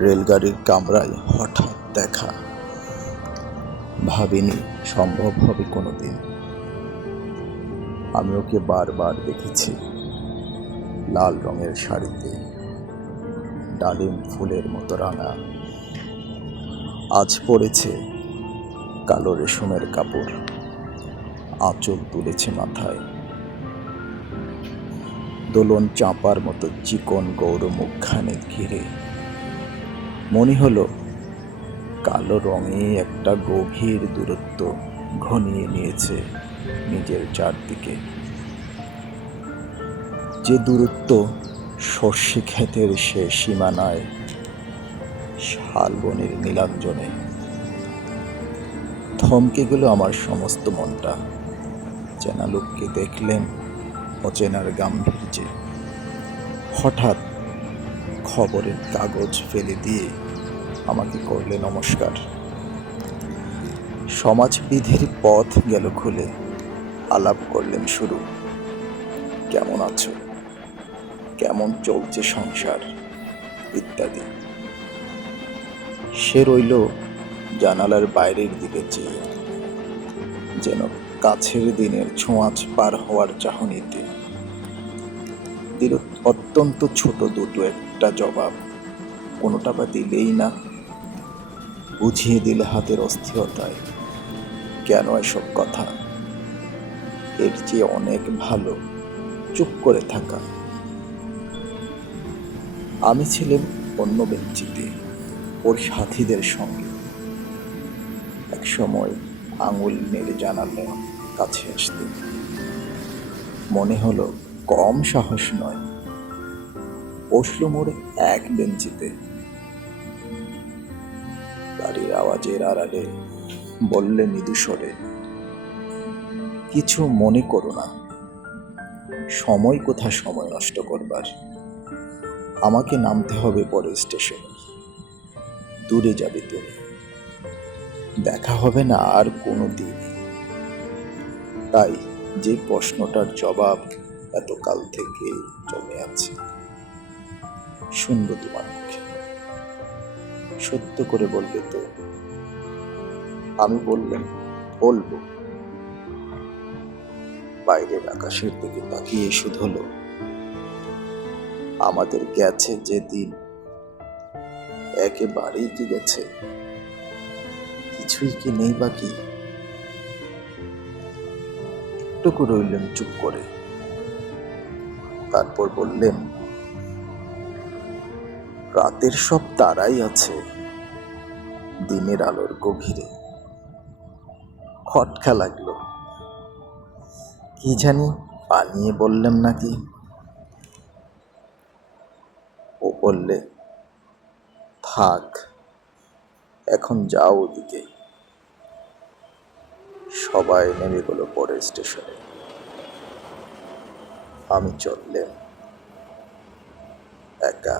রেলগাড়ির কামরায় হঠাৎ দেখা, ভাবিনি সম্ভব হবে কোনোদিন। আমি ওকে বারবার দেখেছি লাল রঙের শাড়িতে, ডালিম ফুলের মতো রাঙা। আজ পরেছে কালো রেশমের কাপড়, আঁচল তুলেছে মাথায়, দোলন চাঁপার মতো চিকন গৌর মুখখানে ঘিরে। মনে হলো কালো রঙে একটা গভীর দূরত্ব ঘনিয়ে নিয়েছে নিজের চারদিকে, যে দূরত্ব সর্ষে ক্ষেতের সে সীমানায়, শালবনের নীলাঞ্জনে। থমকে গেল আমার সমস্ত মনটা, চেনা লোককে দেখলেন অচেনার গাম্ভীর্যে। হঠাৎ খবরের কাগজ ফেলে দিয়ে আমাকে করলে নমস্কার। সমাজবিধির পথ গেল খুলে, আলাপ করলেন শুরু। কেমন আছো, কেমন চলছে সংসার, ইত্যাদি। সে রইল জানালার বাইরের দিকে চেয়ে, যেন কাছের দিনের ছোঁয়াচ পার হওয়ার চাহনিতে। দিল অত্যন্ত ছোট দুটো একটা জবাব, কোনোটা বা দিলেই না। বুঝিয়ে দিলে হাতের অস্থিরতায়, কেন এসব কথা, এর চেয়ে অনেক ভালো চুপ করে থাকা। আমি ছিলাম অন্য বেঞ্চিতে ওর সাথীদের সঙ্গে। এক সময় আঙুল নেড়ে জানালে কাছে আসতে। মনে হলো কম সাহস নয়। বসলুম ওর এক বেঞ্চিতে। গাড়ির আওয়াজের আড়ালে বললে মৃদু স্বরে, কিছু মনে করো না, সময় কোথা সময় নষ্ট করবার। আমাকে নামতে হবে পরের স্টেশনে, দূরে যাবে তুমি, দেখা হবে না আর কোনো দিন। তাই যে প্রশ্নটার জবাব এতকাল থেকে জমে আছে, শুনবো তোমার মুখে। সত্য করে বলবে তো? আমি বললাম, বলবো। বাইরের আকাশের দিকে তাকিয়ে শুধলো, আমাদের গেছে যে দিন, একেবারেই কি গেছে, কিছুই কি নেই বাকি। একটুকু রইলেন চুপ করে, তারপর বললেন, রাতের সব তারাই আছে দিনের আলোর গভীরে। খটকা লাগলো, কি জানি বানিয়ে বললাম নাকি। ও বললে, থাক এখন যাও ওদিকে। সবাই নেমে গেল পরের স্টেশনে। আমি চললেন একা।